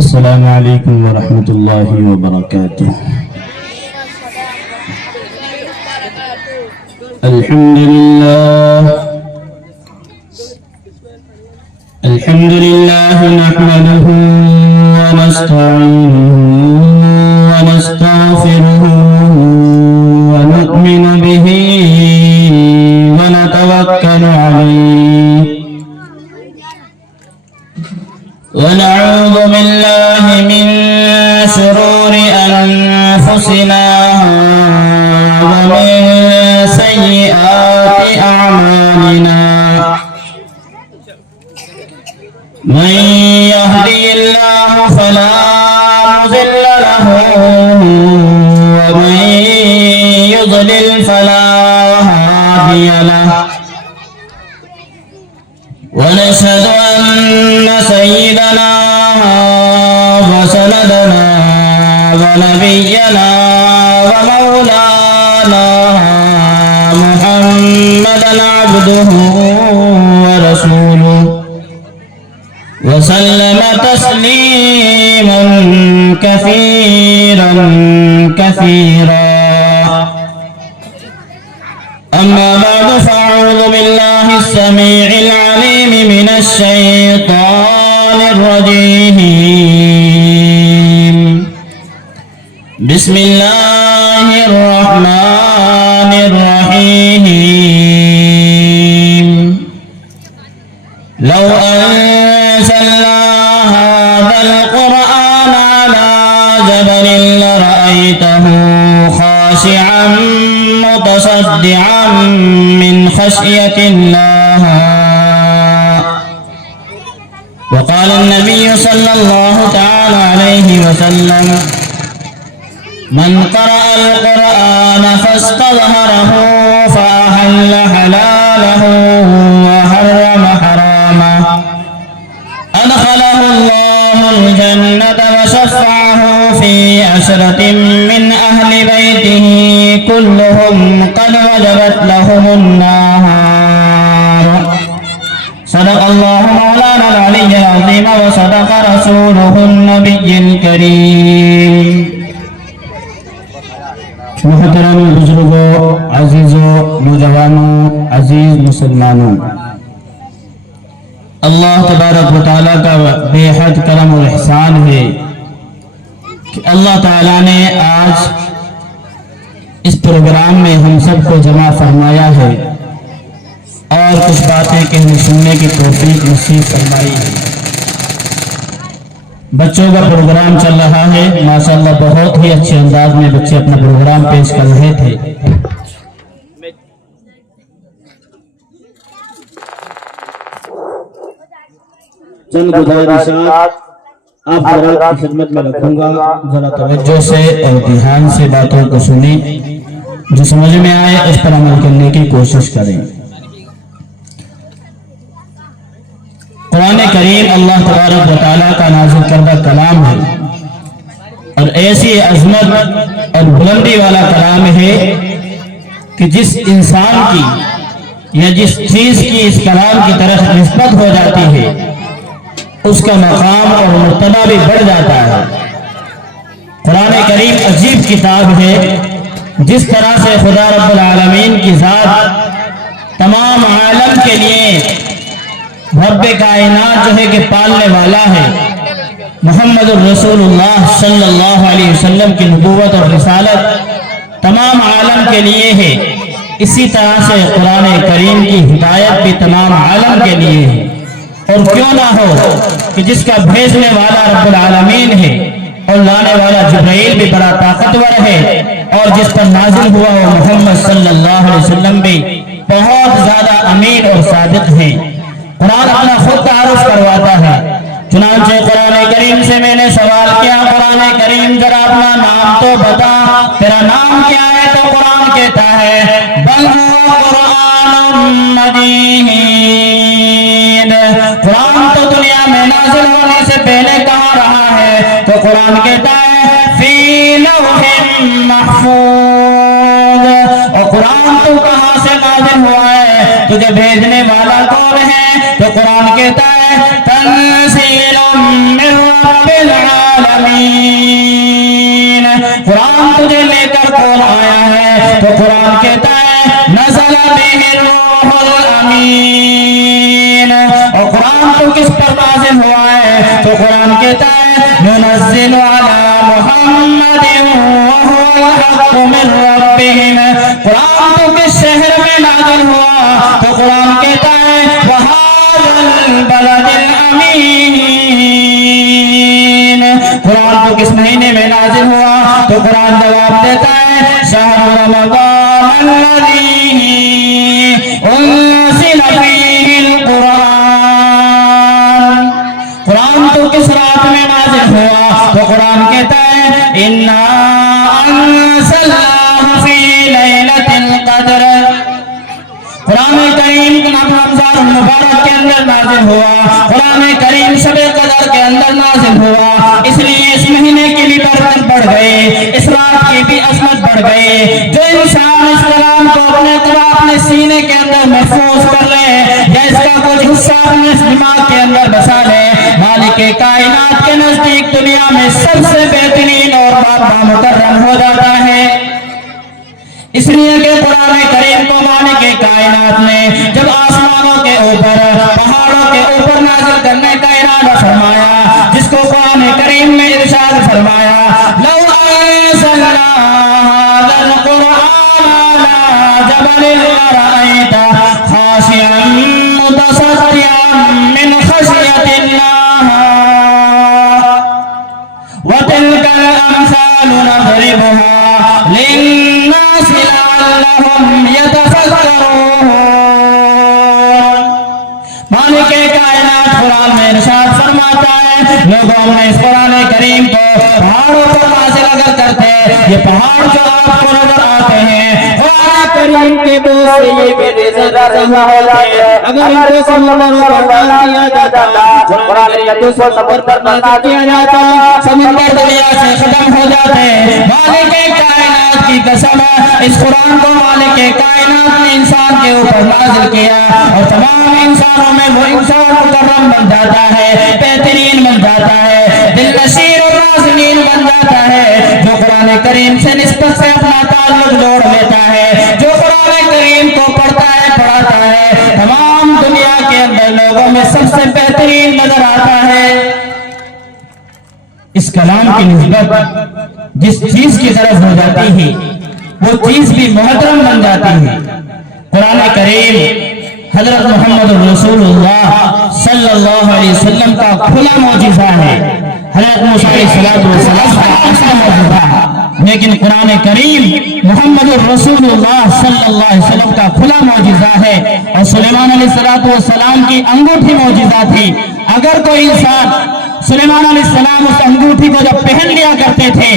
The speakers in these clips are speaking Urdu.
السلام علیکم ورحمۃ اللہ وبرکاتہ۔ الحمد للہ نحمده ونستعینه ونستغفره ونؤمن به ونتوکل علیہ ونعوذ باللہ من شرور انفسنا ومن سیئات اعمالنا من يهدي الله فلا مضل له ومن يضلل فلا هادي له ونشهد أن سيدنا وسندنا ونبينا ومولانا محمدا عبده ورسوله وسلم تسليما كثيرا كثيرا أما بعد فأعوذ بالله السميع العليم من الشيطان الرجيم بسم الله الرحمن الرحيم لو أنزلنا هذا القرآن على جبل لرأيته خاشعا متصدعا من خشية الله وقال النبي صلى الله تعالى عليه وسلم من قرأ القرآن فاستظهره فأحل حلاله وحرم حرامه أدخله الله الجنة وشفعه في عشرة من أهل بيته كلهم قد وجبت لهم النار صدق الله مولانا العلي العظيم وصدق رسوله النبي الكريم۔ محترم بزرگوں، عزیزوں، نوجوانوں، عزیز مسلمانوں، اللہ تبارک و تعالیٰ کا بے حد کرم و احسان ہے کہ اللہ تعالیٰ نے آج اس پروگرام میں ہم سب کو جمع فرمایا ہے اور کچھ باتیں کہنے سننے کی توفیق نصیب فرمائی ہے۔ بچوں کا پروگرام چل رہا ہے، ماشاءاللہ بہت ہی اچھے انداز میں بچے اپنا پروگرام پیش کر رہے تھے۔ چند گزارشات آپ حضرات کی خدمت میں رکھوں گا، ذرا توجہ سے اور دھیان سے باتوں کو سنیں، جو سمجھ میں آئے اس پر عمل کرنے کی کوشش کریں۔ قرآن کریم اللہ تبارک و تعالیٰ کا نازل کردہ کلام ہے اور ایسی عظمت اور بلندی والا کلام ہے کہ جس انسان کی یا جس چیز کی اس کلام کی طرف نسبت ہو جاتی ہے اس کا مقام اور مرتبہ بھی بڑھ جاتا ہے۔ قرآن کریم عجیب کتاب ہے، جس طرح سے خدا رب العالمین کی ذات تمام عالم کے لیے رب کائنات جو ہے کہ پالنے والا ہے، محمد الرسول اللہ صلی اللہ علیہ وسلم کی نبوت اور رسالت تمام عالم کے لیے ہے، اسی طرح سے قرآن کریم کی ہدایت بھی تمام عالم کے لیے ہے۔ اور کیوں نہ ہو کہ جس کا بھیجنے والا رب العالمین ہے اور لانے والا جبرائیل بھی بڑا طاقتور ہے، اور جس پر نازل ہوا وہ محمد صلی اللہ علیہ وسلم بھی بہت زیادہ امین اور صادق ہیں۔ قرآن اپنا خود تعارف کرواتا ہے، چنانچہ قرآن کریم سے میں نے سوال کیا، قرآن کریم ذرا اپنا نام تو بتا، تیرا نام کیا ہے؟ تو قرآن کہتا ہے بل هو قرآن مجید، قرآن تو دنیا میں نازل ہونے سے پہلے کہاں رہا ہے؟ تو قرآن کہتا ہے فی لوح محفوظ۔ اور قرآن تو کہاں سے نازل ہوا ہے؟ تجھے بھیجنے والا کون ہے؟ تو قرآن کہتا ہے تنزیل من رب العالمین۔ قرآن تجھے لے کر کون آیا ہے؟ تو قرآن کہتا ہے نزل بہ الروح الامین. اور قرآن تو کس پر نازل ہوا ہے؟ تو قرآن کہتا ہے ننزل علی محمد وهو الحق من ربهم. قرآن تو کس شہر میں نازل ہوا؟ تو قرآن کہتا ہے وهذا البلد الامین. قرآن تو کس مہینے میں نازل ہوا؟ تو قرآن جواب دیتا ہے شہر رمضان الذی انزل فیہ القرآن. قرآن تو کس رات میں نازل ہوا؟ تو قرآن کہتا ہے انا انزلناہ فی لیلۃ القدر. قرآن کریم رمضان المبارک کے اندر نازل ہوا. قرآن کریم شب قدر کے اندر نازل ہوا. اس لیے اس مہینے کی بھی برکت بڑھ گئی, اس رات کی بھی عظمت بڑھ گئی. جو انسان اس کلام کو اپنے سینے کے اندر محفوظ کر لے یا اس کا کچھ حصہ اپنے دماغ کے اندر بسا لے, مالک کائنات کے نزدیک دنیا میں سب سے بہترین اور مکرم ہو جاتا ہے. اس لیے کہ قرآن کریم کو مالک کائنات نے جب آسمانوں کے اوپر پہاڑوں کے اوپر نازل کرنے کا ارادہ فرمایا, جس کو قرآن کریم میں ارشاد فرمایا لو انزلنا هذا القرآن على جبل لرأيته خاشعا متصدعا من خشية الله وتلك الأمثال نضربها للناس لعلهم يتفكرون. مالک کائنات قرآن میں ارشاد فرماتا ہے لوگوں میں اس قرآن کریم کو پہاڑوں پر نازل اگر کرتے, یہ پہاڑ جو آپ کو نظر آتے ہیں قرآن کریم کے بوجھ سے یہ بھی ریزہ رہا ہوتے ہیں. اگر ان کو سمندر پر کیا جاتا, قرآن کریم کو سمندر پر نازل کیا جاتا, سمندر دریا سے ختم ہو جاتے. مالک کائنات کی قسم, اس قرآن کو مالک کائنات نے انسان کے اوپر نازل کیا اور تمام انسانوں میں وہ انسان مکرم بن جاتا ہے, بہترین بن جاتا ہے, دل نشین اور نازنین بن جاتا ہے. جو قرآن کریم سے نسبت سے اپنا تعلق جوڑ لیتا ہے, جو قرآن کریم کو پڑھتا ہے پڑھاتا ہے, تمام دنیا کے اندر لوگوں میں سب سے بہترین نظر آتا ہے. اس کلام کی نسبت جس چیز کی طرف ہو جاتی ہے وہ چیز بھی محترم بن جاتی ہے. قرآن کریم حضرت محمد رسول اللہ صلی اللہ علیہ وسلم کا کھلا معجزہ ہے. حضرت موسیٰ علیہ السلام کا ایسا معجزہ ہے, لیکن قرآن کریم محمد رسول اللہ صلی اللہ علیہ وسلم کا کھلا معجزہ ہے. اور سلیمان علیہ السلام کی انگوٹھی معجزہ تھی. اگر کوئی انسان سلیمان علیہ السلام اس انگوٹھی کو جب پہن لیا کرتے تھے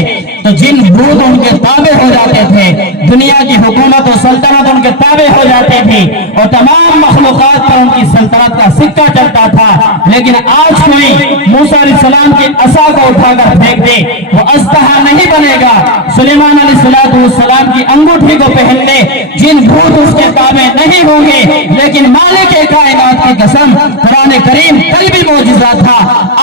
تو جن بھوت ان کے تابع ہو جاتے تھے, دنیا کی حکومت و سلطنت ان کے تابع ہو جاتے تھے اور تمام مخلوقات پر ان کی سلطنت کا سکہ چلتا تھا. لیکن آج کوئی موسیٰ علیہ السلام کی عصا کو اٹھا کر پھینک دے, وہ اسلحہ نہیں بنے گا. سلیمان علیہ السلام کی انگوٹھی کو پہن لے, جن بھوت اس کے تابع نہیں ہوں گے. لیکن مالک کائنات کی قسم قرآن کریم کل بھی معجزہ تھا,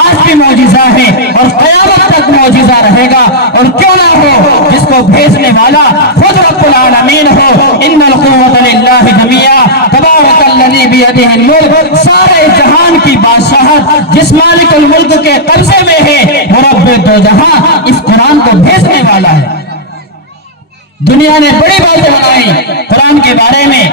آج بھی معجزہ ہے اور قیامت تک معجزہ رہے گا. اور کیوں نہ ہو, جس کو بھیجنے والا خود رب العالمین ہو. ان القوة للہ جميعا تبارک الذی بیدہ الملک. سارے جہان کی بادشاہت جس مالک الملک کے قبضے میں ہے وہ رب دو جہاں اس قرآن کو بھیجنے والا ہے. دنیا نے بڑی باتیں بنائی قرآن کے بارے میں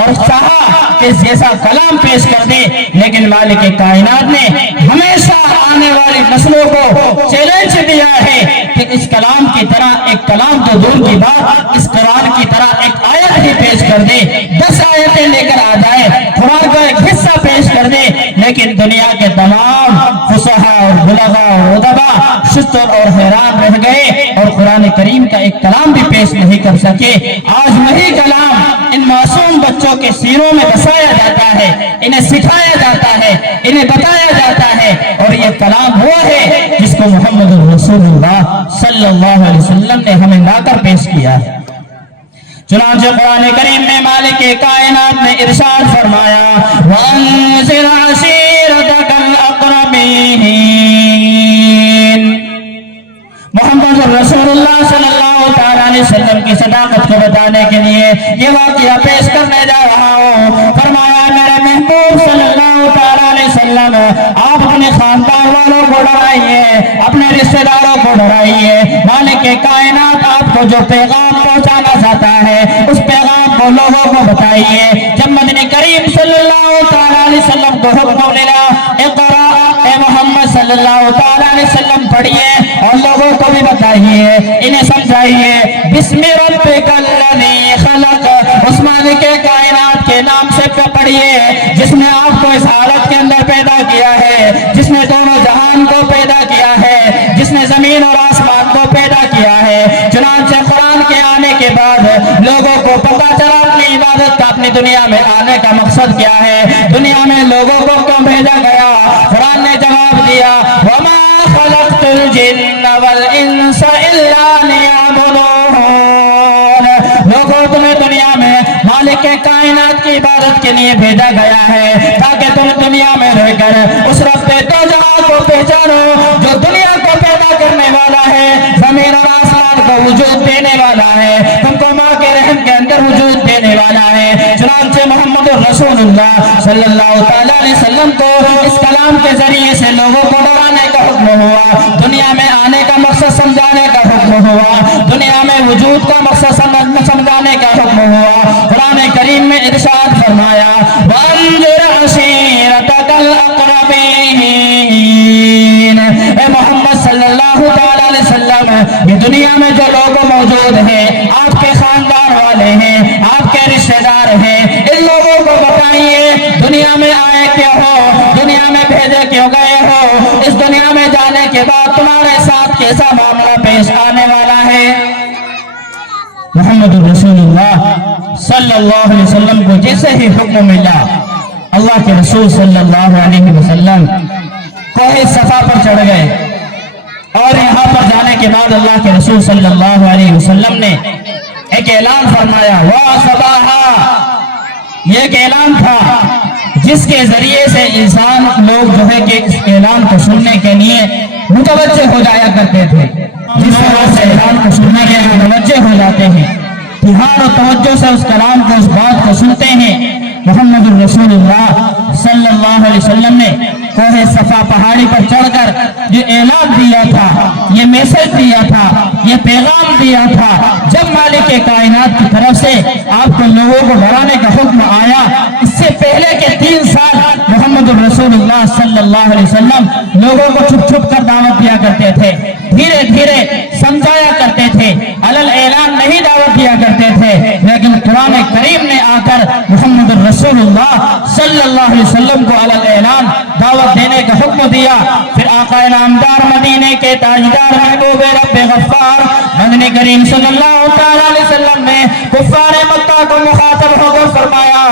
اور چاہا کہ جیسا کلام پیش کر دے, لیکن مالک کائنات نے ہمیشہ آنے والی نسلوں کو چیلنج دیا ہے کہ اس کلام کی طرح ایک کلام تو دور کی بات, اس قرآن کی طرح ایک آیت ہی پیش کر دے, 10 آیتیں لے کر آ جائے, قرآن کا ایک حصہ پیش کر دے. لیکن دنیا کے تمام فصحاء اور بلغاء اور ادباء شتر اور حیران رہ گئے اور قرآن کریم کا ایک کلام بھی پیش نہیں کر سکے. آج وہی کلام ان معصوم بچوں کے سینوں میں بسایا جاتا ہے, انہیں سکھایا جاتا ہے, انہیں بتایا جاتا ہے. اور یہ کلام وہ ہے جس کو محمد رسول اللہ صلی اللہ علیہ وسلم نے ہمیں لا کر پیش کیا ہے. چنانچہ قرآن کریم میں مالک کائنات نے ارشاد فرمایا وَأَنذِرْ عَشِيرَتَكَ الْأَقْرَبِينَ. محمد رسول اللہ صلی اللہ کی صداقت کو بتانے کے لیے یہ واقعہ پیش کرنے جا رہا ہوں۔ فرمایا میرے محبوب صلی اللہ علیہ وسلم آپ اپنے خاندان والوں کو ڈرائیے، اپنے رشتہ داروں کو ڈرائیے، مالک کائنات آپ کو جو پیغام پہنچانا چاہتا ہے اس پیغام کو لوگوں کو بتائیے۔ جب مدنی کریم صلی اللہ علیہ وسلم کو حکم ملا اقرا اے محمد صلی اللہ علیہ وسلم پڑھیے اور لوگوں کو بھی بتائیے، انہیں سمجھائیے، بسم ربک الذی خلق، اس مالک کائنات کے نام سے پڑھیے جس نے آپ کو اس حالت کے اندر پیدا کیا ہے، جس نے دونوں جہان کو پیدا کیا ہے، جس نے زمین اور آسمان کو پیدا کیا ہے۔ چنانچہ قرآن کے آنے کے بعد لوگوں کو پتہ چلا اپنی عبادت کا اپنی دنیا میں آنے کا مقصد کیا ہے، دنیا میں لوگوں کو کیوں بھیجا گیا۔ قرآن نے جواب دیا وَمَا خَلَقْتُ الْجِنَّ وَالْإِنسَ إِلَّا لِيَعْبُدُونَ، لوگوں تمہیں دنیا میں مالک کائنات کی عبادت کے لیے بھیجا گیا ہے تاکہ تم دنیا میں رہ کر اس رب دو جہاں کو پہچانو جو دنیا کو پیدا کرنے والا ہے، زمین اور آسمان کو وجود دینے والا ہے، تم کو ماں کے رحم کے اندر وجود دینے والا ہے۔ چنانچہ محمد رسول اللہ صلی اللہ علیہ وسلم کو اس کلام کے ذریعے سے لوگوں کو ڈرانے کا حکم ہوا، دنیا میں آنے کا مقصد سمجھانے کا حکم ہوا، دنیا میں وجود کا مقصد سمجھانے کا حکم ہوا۔ قرآن کریم میں ارشاد فرمایا وَأَنذِرْ عَشِيرَتَكَ الْأَقْرَبِينَ، اے محمد صلی اللہ علیہ وسلم یہ دنیا میں جو لوگ موجود ہیں، آپ کے خاندان والے ہیں، آپ کے رشتہ دار ہیں، ان لوگوں کو بتائیے دنیا میں آئے کیا ہو، دنیا میں بھیجے کیوں گئے ہو، اس دنیا میں جانے کے بعد تمہارے ساتھ کیسا معاملہ پیش آنے والا ہے۔ محمد رسول اللہ صلی اللہ علیہ وسلم کو جیسے ہی حکم ملا، اللہ کے رسول صلی اللہ علیہ وسلم کوہ صفا پر چڑھ گئے اور یہاں پر جانے کے بعد اللہ کے رسول صلی اللہ علیہ وسلم نے ایک اعلان فرمایا وَصَبَاحًا، یہ ایک اعلان تھا جس کے ذریعے سے انسان لوگ جو ہے کہ اس اعلان کو سننے کے لیے متوجہ ہو جایا کرتے تھے، جس طرح سے اعلان کو سننے کے لیے متوجہ ہو جاتے ہیں، دھیان اور توجہ سے اس کلام کو اس بات کو سنتے ہیں۔ محمد الرسول اللہ صلی اللہ علیہ وسلم نے کوہ صفا پہاڑی پر چڑھ کر جو اعلان دیا تھا، یہ میسج دیا تھا، یہ پیغام دیا تھا، جب مالک کائنات کی طرف سے آپ کو لوگوں کو ڈرانے کا حکم آیا، اس سے پہلے کے 3 سال محمد الرسول اللہ صلی اللہ علیہ وسلم لوگوں کو چھپ چھپ کر دعوت دیا کرتے تھے، دھیرے دھیرے سمجھایا کرتے تھے، علل اعلان نہیں دعوت دیا کرتے تھے، لیکن قرآن کریم نے آ کر محمد الرسول اللہ صلی اللہ علیہ وسلم کو علل اعلان دعوت دینے کا حکم دیا۔ پھر آقا نامدار مدینے کے تاجدار محبوب رب غفار مدنی کریم صلی اللہ علیہ وسلم نے کفار مکہ کو مخاطب ہو کر فرمایا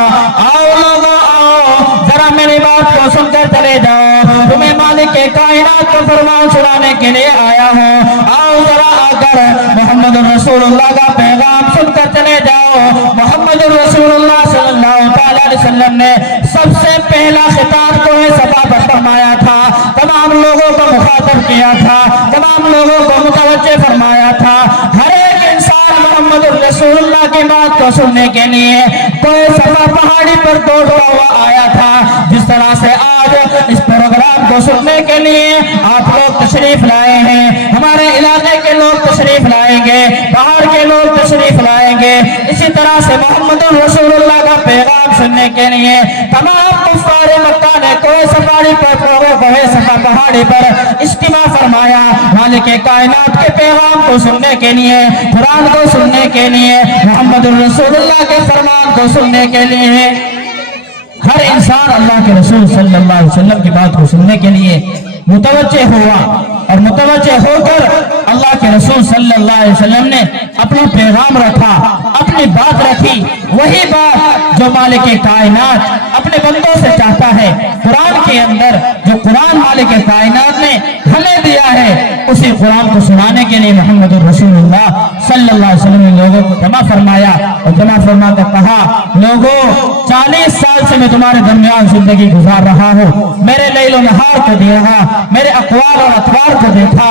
آؤ لوگوں آؤ، ذرا میری بات کو سن کر چلے جاؤ، تمہیں مالک کائنات کو فرمان سنانے کے لیے آیا ہوں، آؤ ذرا آ کر محمد الرسول اللہ کا پیغام سن کر چلے جاؤ۔ محمد الرسول اللہ صلی اللہ علیہ وسلم نے سب سے پہلا خطاب کوہ صفا پر فرمایا تھا، تمام لوگوں کو مخاطب کیا تھا، تمام لوگوں کو متوجہ فرمایا تھا، ہر ایک انسان محمد الرسول اللہ کی بات کو سننے کے لیے کوہ صفا پہاڑی پر دوڑتا ہوا آیا تھا۔ جس طرح سے آج اس پروگرام کو سننے کے لیے آپ لوگ تشریف لائے ہیں، ہمارے علاقے کے لوگ تشریف لائیں گے، باہر کے لوگ تشریف لائیں گے، اسی طرح سے محمد الرسول اللہ کا پیغام سننے کے لیے تمام کفار مکہ نے کوہ صفا پہاڑی پر اجتماع فرمایا، مالک کائنات کے پیغام کو سننے کے لیے، قرآن کو سننے کے لیے، محمد الرسول اللہ کے فرمان کو سننے کے لیے۔ ہر انسان اللہ کے رسول صلی اللہ علیہ وسلم کی بات کو سننے کے لیے متوجہ ہوا، اور متوجہ ہو کر اللہ کے رسول صلی اللہ علیہ وسلم نے اپنا پیغام رکھا، اپنی بات رکھی، وہی بات جو مالک کائنات اپنے بندوں سے چاہتا ہے۔ قرآن کے اندر جو قرآن مالک کائنات نے ہمیں دیا ہے، اسی قرآن کو سنانے کے لیے محمد الرسول اللہ صلی اللہ علیہ وسلم نے لوگوں کو جمع فرمایا، اور جمع فرما کر کہا لوگوں 40 سال سے میں تمہارے درمیان زندگی گزار رہا ہوں، میرے لیل و نہار کو دیکھا، میرے اقوال اور اطوار کو دیکھا،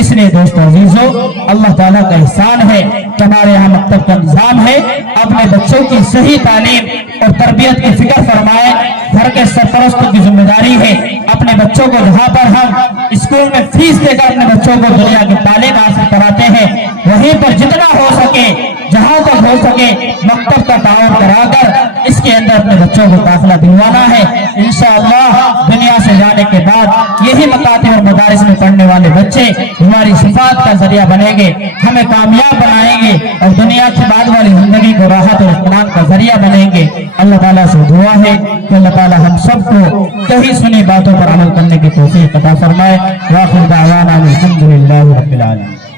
اس لیے دوستو عزیزو، اللہ تعالیٰ کا احسان ہے کہ ہمارے یہاں مکتب کا نظام ہے۔ اپنے بچوں کی صحیح تعلیم اور تربیت کی فکر فرمائے، گھر کے سرپرستوں کی ذمہ داری ہے اپنے بچوں کو جہاں پر ہم اسکول میں فیس دے کر اپنے بچوں کو دنیا کی تعلیم حاصل کراتے ہیں، وہیں پر جتنا ہو سکے، جہاں تک ہو سکے، مکتب کا تعاون کرا کر اس کے اندر اپنے بچوں کو داخلہ دلوانا ہے۔ انشاءاللہ دنیا سے جانے کے بعد یہی مکاتب اور مدارس میں پڑھنے والے بچے ہماری شفاعت کا ذریعہ بنیں گے، ہمیں کامیاب بنائیں گے اور دنیا کی بعد والی زندگی کو راحت اور اطمینان کا ذریعہ بنیں گے۔ اللہ تعالیٰ سے دعا ہے کہ اللہ تعالیٰ ہم سب کو کہیں سنی باتوں پر عمل کرنے کی توفیق عطا فرمائے۔ وآخر دعوانا الحمدللہ رب العالمین۔